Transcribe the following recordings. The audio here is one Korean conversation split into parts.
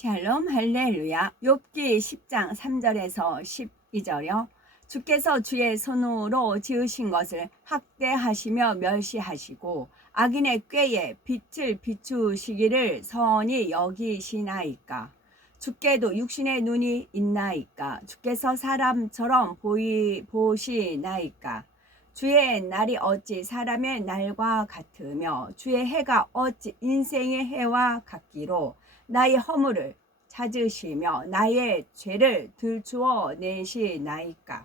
샬롬 할렐루야. 욥기 10장 3절에서 12절이요. 주께서 주의 손으로 지으신 것을 학대하시며 멸시하시고 악인의 꾀에 빛을 비추시기를 선히 여기시나이까. 주께도 육신의 눈이 있나이까. 주께서 사람처럼 보시나이까. 주의 날이 어찌 사람의 날과 같으며 주의 해가 어찌 인생의 해와 같기로. 나의 허물을 찾으시며 나의 죄를 들추어 내시나이까.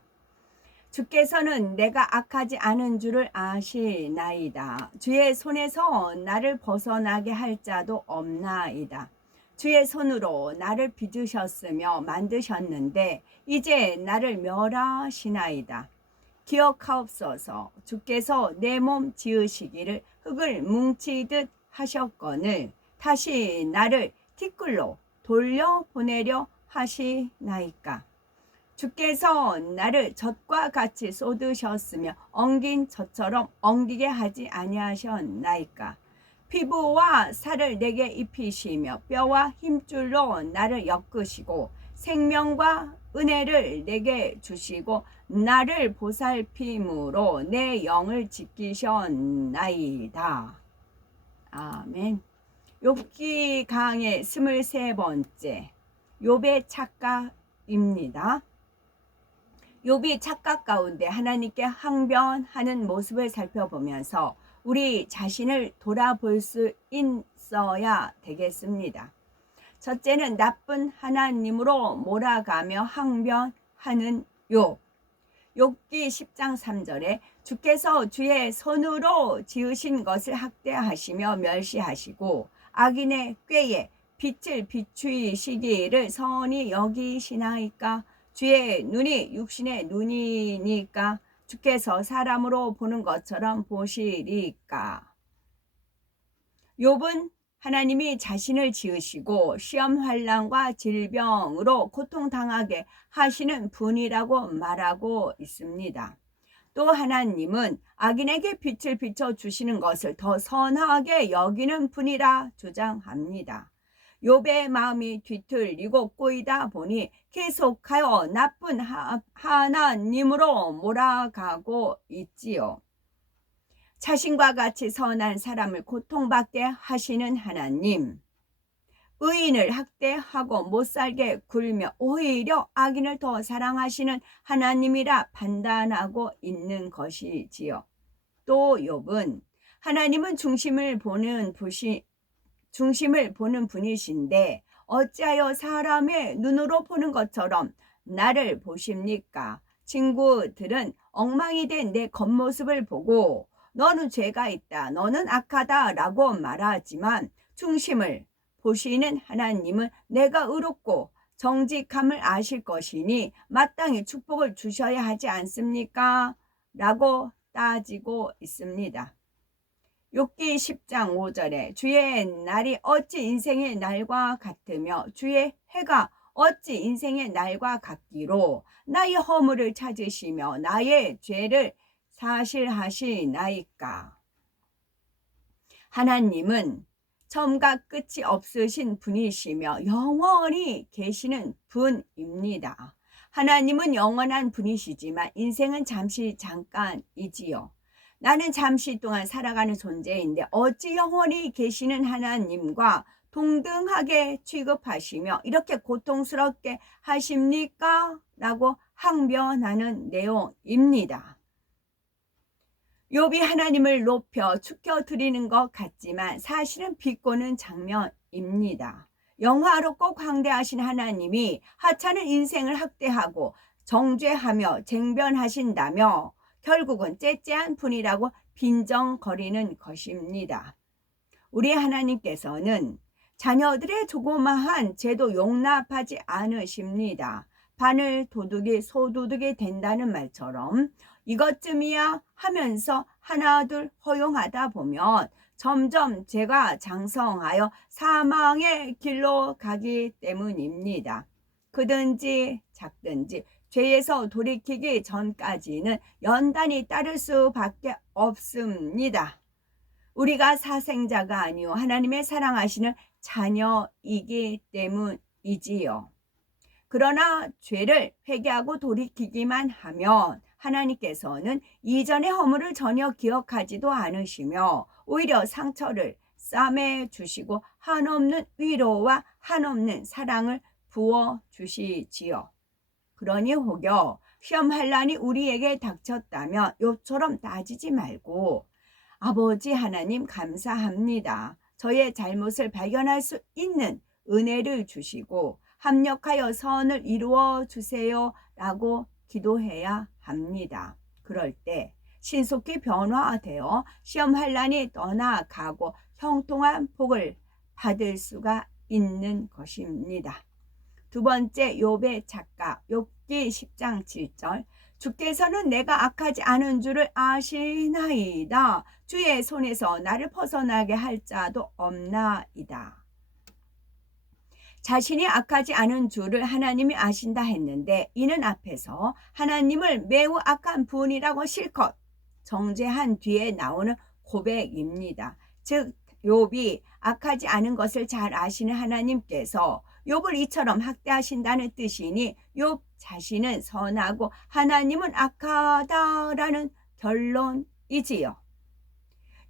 주께서는 내가 악하지 않은 줄을 아시나이다. 주의 손에서 나를 벗어나게 할 자도 없나이다. 주의 손으로 나를 빚으셨으며 만드셨는데 이제 나를 멸하시나이다. 기억하옵소서. 주께서 내 몸 지으시기를 흙을 뭉치듯 하셨거늘 다시 나를 티끌로 돌려보내려 하시나이까. 주께서 나를 젖과 같이 쏟으셨으며 엉긴 젖처럼 엉기게 하지 아니하셨나이까. 피부와 살을 내게 입히시며 뼈와 힘줄로 나를 엮으시고 생명과 은혜를 내게 주시고 나를 보살핌으로 내 영을 지키셨나이다. 아멘. 욥기 강의 23번째 욥의 착각입니다. 욥이 착각 가운데 하나님께 항변하는 모습을 살펴보면서 우리 자신을 돌아볼 수 있어야 되겠습니다. 첫째는 나쁜 하나님으로 몰아가며 항변하는 욥. 욥기 10장 3절에 주께서 주의 손으로 지으신 것을 학대하시며 멸시하시고 악인의 꾀에 빛을 비추시기를 선히 여기시나이까. 주의 눈이 육신의 눈이니까 주께서 사람으로 보는 것처럼 보시리까. 욥은 하나님이 자신을 지으시고 시험 환난과 질병으로 고통당하게 하시는 분이라고 말하고 있습니다. 또 하나님은 악인에게 빛을 비춰주시는 것을 더 선하게 여기는 분이라 주장합니다. 욥의 마음이 뒤틀리고 꼬이다 보니 계속하여 나쁜 하나님으로 몰아가고 있지요. 자신과 같이 선한 사람을 고통받게 하시는 하나님, 의인을 학대하고 못살게 굴며 오히려 악인을 더 사랑하시는 하나님이라 판단하고 있는 것이지요. 또 욥은 하나님은 중심을 보는 분이신데 어찌하여 사람의 눈으로 보는 것처럼 나를 보십니까? 친구들은 엉망이 된 내 겉모습을 보고 너는 죄가 있다, 너는 악하다 라고 말하지만 중심을 보시는 하나님은 내가 의롭고 정직함을 아실 것이니 마땅히 축복을 주셔야 하지 않습니까? 라고 따지고 있습니다. 욥기 10장 5절에 주의 날이 어찌 인생의 날과 같으며 주의 해가 어찌 인생의 날과 같기로 나의 허물을 찾으시며 나의 죄를 사실하시나이까. 하나님은 처음과 끝이 없으신 분이시며 영원히 계시는 분입니다. 하나님은 영원한 분이시지만 인생은 잠깐이지요. 나는 잠시 동안 살아가는 존재인데 어찌 영원히 계시는 하나님과 동등하게 취급하시며 이렇게 고통스럽게 하십니까? 라고 항변하는 내용입니다. 욥이 하나님을 높여 축혀드리는 것 같지만 사실은 비꼬는 장면입니다. 영화롭고 광대하신 하나님이 하찮은 인생을 학대하고 정죄하며 쟁변하신다며 결국은 째째한 분이라고 빈정거리는 것입니다. 우리 하나님께서는 자녀들의 조그마한 죄도 용납하지 않으십니다. 바늘 도둑이 소도둑이 된다는 말처럼 이것쯤이야 하면서 하나둘 허용하다 보면 점점 죄가 장성하여 사망의 길로 가기 때문입니다. 크든지 작든지 죄에서 돌이키기 전까지는 연단이 따를 수밖에 없습니다. 우리가 사생자가 아니오 하나님의 사랑하시는 자녀이기 때문이지요. 그러나 죄를 회개하고 돌이키기만 하면 하나님께서는 이전의 허물을 전혀 기억하지도 않으시며 오히려 상처를 싸매 주시고 한없는 위로와 한없는 사랑을 부어 주시지요. 그러니 혹여 시험 환난이 우리에게 닥쳤다면 욥처럼 따지지 말고 아버지 하나님 감사합니다. 저의 잘못을 발견할 수 있는 은혜를 주시고 합력하여 선을 이루어 주세요 라고 기도해야 합니다. 그럴 때 신속히 변화되어 시험 환난이 떠나가고 형통한 복을 받을 수가 있는 것입니다. 두 번째, 욥의 착각. 욥기 10장 7절. 주께서는 내가 악하지 않은 줄을 아시나이다. 주의 손에서 나를 벗어나게 할 자도 없나이다. 자신이 악하지 않은 줄을 하나님이 아신다 했는데 이는 앞에서 하나님을 매우 악한 분이라고 실컷 정죄한 뒤에 나오는 고백입니다. 즉 욥이 악하지 않은 것을 잘 아시는 하나님께서 욥을 이처럼 학대하신다는 뜻이니 욥 자신은 선하고 하나님은 악하다라는 결론이지요.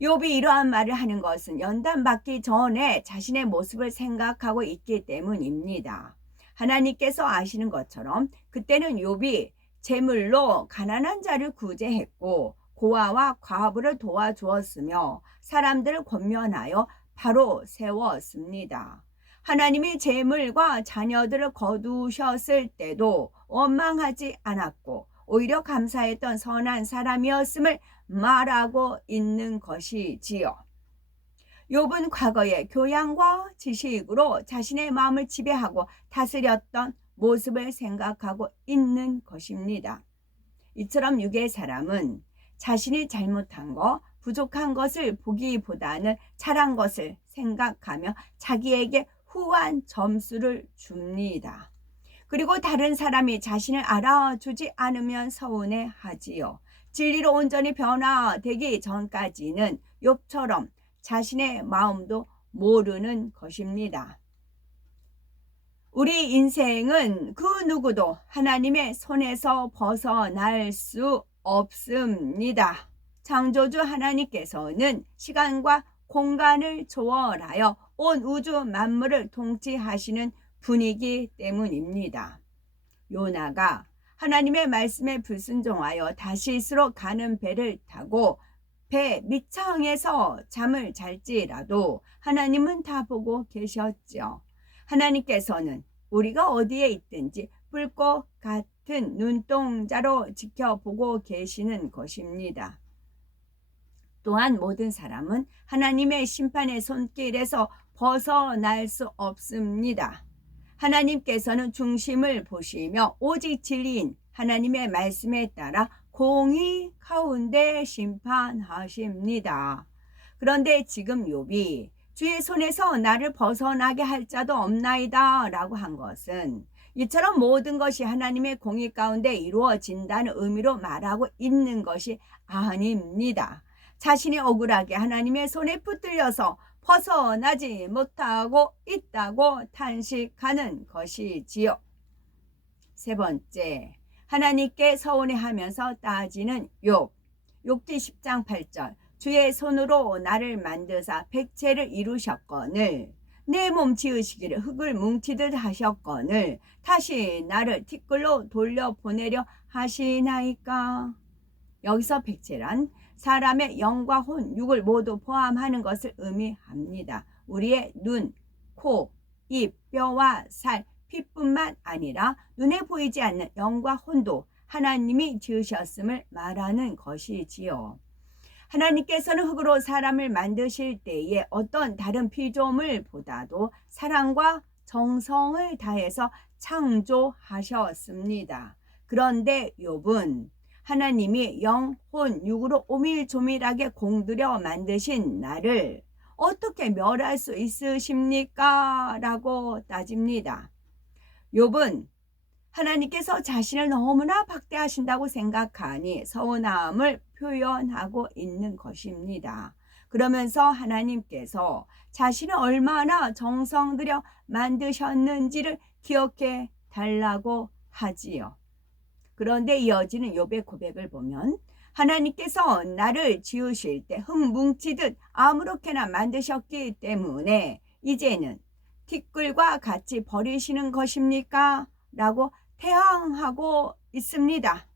욥이 이러한 말을 하는 것은 연단받기 전에 자신의 모습을 생각하고 있기 때문입니다. 하나님께서 아시는 것처럼 그때는 욥이 재물로 가난한 자를 구제했고 고아와 과부를 도와주었으며 사람들을 권면하여 바로 세웠습니다. 하나님이 재물과 자녀들을 거두셨을 때도 원망하지 않았고 오히려 감사했던 선한 사람이었음을 말하고 있는 것이지요. 욥은 과거에 교양과 지식으로 자신의 마음을 지배하고 다스렸던 모습을 생각하고 있는 것입니다. 이처럼 육의 사람은 자신이 잘못한 것, 부족한 것을 보기보다는 잘한 것을 생각하며 자기에게 후한 점수를 줍니다. 그리고 다른 사람이 자신을 알아주지 않으면 서운해하지요. 진리로 온전히 변화되기 전까지는 욥처럼 자신의 마음도 모르는 것입니다. 우리 인생은 그 누구도 하나님의 손에서 벗어날 수 없습니다. 창조주 하나님께서는 시간과 공간을 초월하여 온 우주 만물을 통치하시는 분이기 때문입니다. 요나가 하나님의 말씀에 불순종하여 다시스로 가는 배를 타고 배 밑창에서 잠을 잘지라도 하나님은 다 보고 계셨죠. 하나님께서는 우리가 어디에 있든지 불꽃 같은 눈동자로 지켜보고 계시는 것입니다. 또한 모든 사람은 하나님의 심판의 손길에서 벗어날 수 없습니다. 하나님께서는 중심을 보시며 오직 진리인 하나님의 말씀에 따라 공의 가운데 심판하십니다. 그런데 지금 욥이 주의 손에서 나를 벗어나게 할 자도 없나이다 라고 한 것은 이처럼 모든 것이 하나님의 공의 가운데 이루어진다는 의미로 말하고 있는 것이 아닙니다. 자신이 억울하게 하나님의 손에 붙들려서 벗어나지 못하고 있다고 탄식하는 것이지요. 세 번째, 하나님께 서운해하면서 따지는 욥. 욥기 10장 8절. 주의 손으로 나를 만드사 백체를 이루셨거늘 내 몸 지으시기를 흙을 뭉치듯 하셨거늘 다시 나를 티끌로 돌려보내려 하시나이까. 여기서 백체란 사람의 영과 혼, 육을 모두 포함하는 것을 의미합니다. 우리의 눈, 코, 입, 뼈와 살, 피뿐만 아니라 눈에 보이지 않는 영과 혼도 하나님이 지으셨음을 말하는 것이지요. 하나님께서는 흙으로 사람을 만드실 때에 어떤 다른 피조물보다도 사랑과 정성을 다해서 창조하셨습니다. 그런데 욥은 하나님이 영, 혼, 육으로 오밀조밀하게 공들여 만드신 나를 어떻게 멸할 수 있으십니까? 라고 따집니다. 욥은 하나님께서 자신을 너무나 박대하신다고 생각하니 서운함을 표현하고 있는 것입니다. 그러면서 하나님께서 자신을 얼마나 정성 들여 만드셨는지를 기억해 달라고 하지요. 그런데 이어지는 욥의 고백을 보면 하나님께서 나를 지으실 때 흙 뭉치듯 아무렇게나 만드셨기 때문에 이제는 티끌과 같이 버리시는 것입니까? 라고 태항하고 있습니다.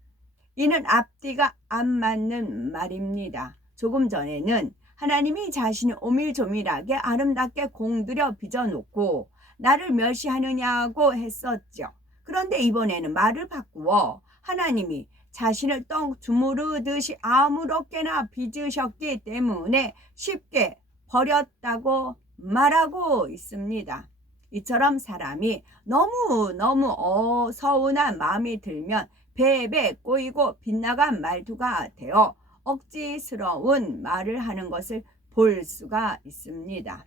이는 앞뒤가 안 맞는 말입니다. 조금 전에는 하나님이 자신이 오밀조밀하게 아름답게 공들여 빚어놓고 나를 멸시하느냐고 했었죠. 그런데 이번에는 말을 바꾸어 하나님이 자신을 떡 주무르듯이 아무렇게나 빚으셨기 때문에 쉽게 버렸다고 말하고 있습니다. 이처럼 사람이 너무 서운한 마음이 들면 배에 꼬이고 빗나간 말투가 되어 억지스러운 말을 하는 것을 볼 수가 있습니다.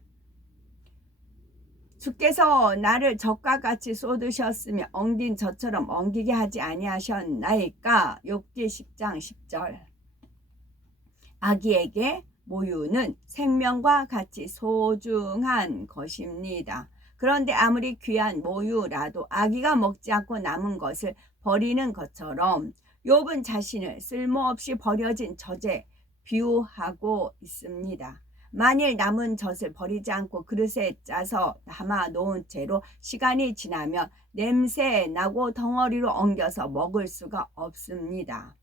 주께서 나를 젖과 같이 쏟으셨으며 엉긴 젖처럼 엉기게 하지 아니하셨나이까. 욥기 10장 10절. 아기에게 모유는 생명과 같이 소중한 것입니다. 그런데 아무리 귀한 모유라도 아기가 먹지 않고 남은 것을 버리는 것처럼 욥은 자신을 쓸모없이 버려진 젖에 비유하고 있습니다. 만일 남은 젖을 버리지 않고 그릇에 짜서 담아 놓은 채로 시간이 지나면 냄새 나고 덩어리로 엉겨서 먹을 수가 없습니다.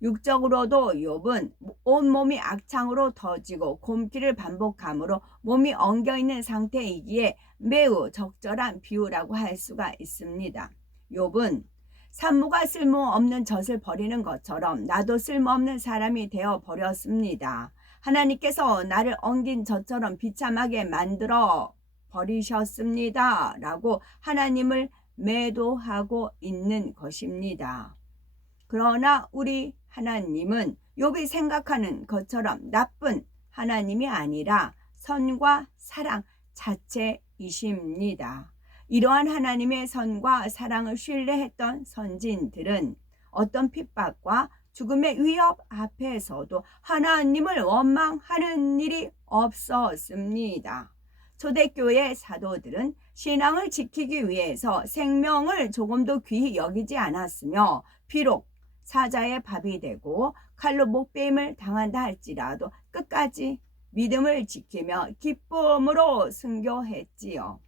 육적으로도 욥은 온몸이 악창으로 터지고 곰기를 반복함으로 몸이 엉겨있는 상태이기에 매우 적절한 비유라고 할 수가 있습니다. 욥은 산모가 쓸모없는 젖을 버리는 것처럼 나도 쓸모없는 사람이 되어 버렸습니다. 하나님께서 나를 엉긴 젖처럼 비참하게 만들어 버리셨습니다. 라고 하나님을 매도하고 있는 것입니다. 그러나 우리 하나님은 욥이 생각하는 것처럼 나쁜 하나님이 아니라 선과 사랑 자체이십니다. 이러한 하나님의 선과 사랑을 신뢰했던 선진들은 어떤 핍박과 죽음의 위협 앞에서도 하나님을 원망하는 일이 없었습니다. 초대교회 사도들은 신앙을 지키기 위해서 생명을 조금도 귀히 여기지 않았으며 비록 사자의 밥이 되고 칼로 목베임을 당한다 할지라도 끝까지 믿음을 지키며 기쁨으로 순교했지요.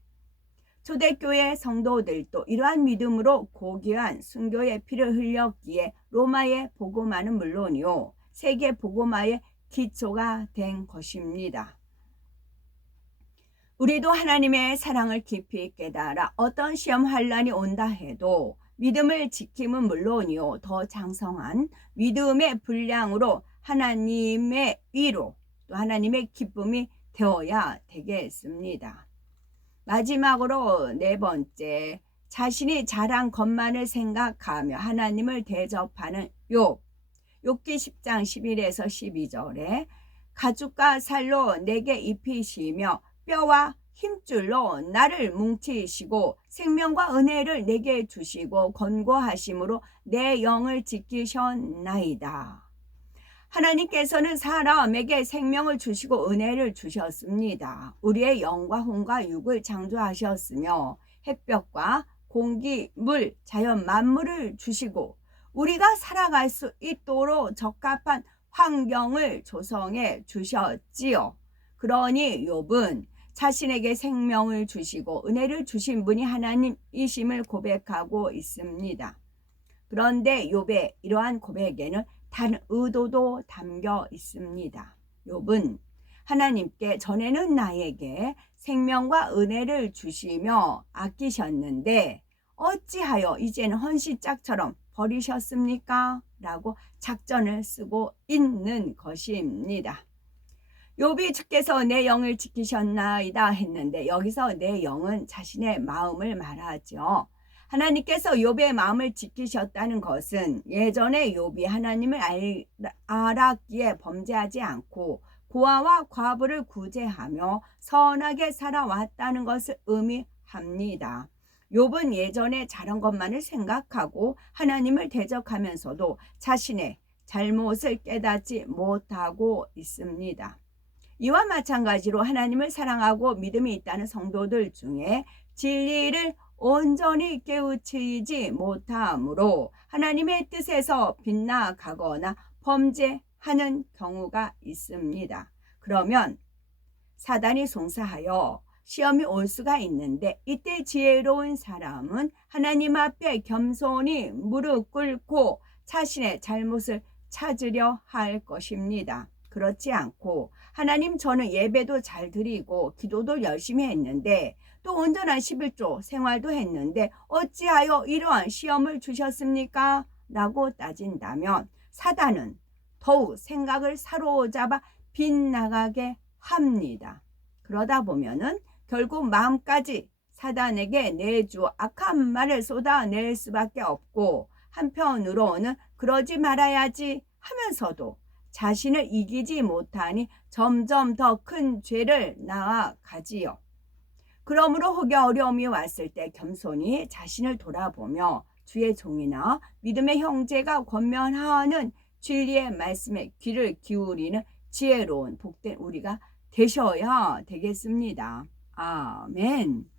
초대교회 성도들도 이러한 믿음으로 고귀한 순교의 피를 흘렸기에 로마의 복음화는 물론이요 세계 복음화의 기초가 된 것입니다. 우리도 하나님의 사랑을 깊이 깨달아 어떤 시험 환란이 온다 해도 믿음을 지킴은 물론이요 더 장성한 믿음의 분량으로 하나님의 위로 또 하나님의 기쁨이 되어야 되겠습니다. 마지막으로 네 번째, 자신이 잘한 것만을 생각하며 하나님을 대접하는 욥. 욥기 10장 11에서 12절에 가죽과 살로 내게 입히시며 뼈와 힘줄로 나를 뭉치시고 생명과 은혜를 내게 주시고 권고하심으로 내 영을 지키셨나이다. 하나님께서는 사람에게 생명을 주시고 은혜를 주셨습니다. 우리의 영과 혼과 육을 창조하셨으며 햇볕과 공기, 물, 자연 만물을 주시고 우리가 살아갈 수 있도록 적합한 환경을 조성해 주셨지요. 그러니 욥은 자신에게 생명을 주시고 은혜를 주신 분이 하나님이심을 고백하고 있습니다. 그런데 욥의 이러한 고백에는 다른 의도도 담겨 있습니다. 욥은 하나님께 전에는 나에게 생명과 은혜를 주시며 아끼셨는데 어찌하여 이제는 헌시짝처럼 버리셨습니까? 라고 작전을 쓰고 있는 것입니다. 욥이 주께서 내 영을 지키셨나이다 했는데 여기서 내 영은 자신의 마음을 말하죠. 하나님께서 욥의 마음을 지키셨다는 것은 예전에 욥이 하나님을 알았기에 범죄하지 않고 고아와 과부를 구제하며 선하게 살아왔다는 것을 의미합니다. 욥은 예전에 잘한 것만을 생각하고 하나님을 대적하면서도 자신의 잘못을 깨닫지 못하고 있습니다. 이와 마찬가지로 하나님을 사랑하고 믿음이 있다는 성도들 중에 진리를 온전히 깨우치지 못함으로 하나님의 뜻에서 빗나가거나 범죄하는 경우가 있습니다. 그러면 사단이 송사하여 시험이 올 수가 있는데, 이때 지혜로운 사람은 하나님 앞에 겸손히 무릎 꿇고 자신의 잘못을 찾으려 할 것입니다. 그렇지 않고 하나님, 저는 예배도 잘 드리고 기도도 열심히 했는데 또 온전한 11조 생활도 했는데 어찌하여 이러한 시험을 주셨습니까? 라고 따진다면 사단은 더욱 생각을 사로잡아 빗나가게 합니다. 그러다 보면은 결국 마음까지 사단에게 내주 악한 말을 쏟아낼 수밖에 없고, 한편으로는 그러지 말아야지 하면서도 자신을 이기지 못하니 점점 더 큰 죄를 낳아가지요. 그러므로 혹여 어려움이 왔을 때 겸손히 자신을 돌아보며 주의 종이나 믿음의 형제가 권면하는 진리의 말씀에 귀를 기울이는 지혜로운 복된 우리가 되셔야 되겠습니다. 아멘.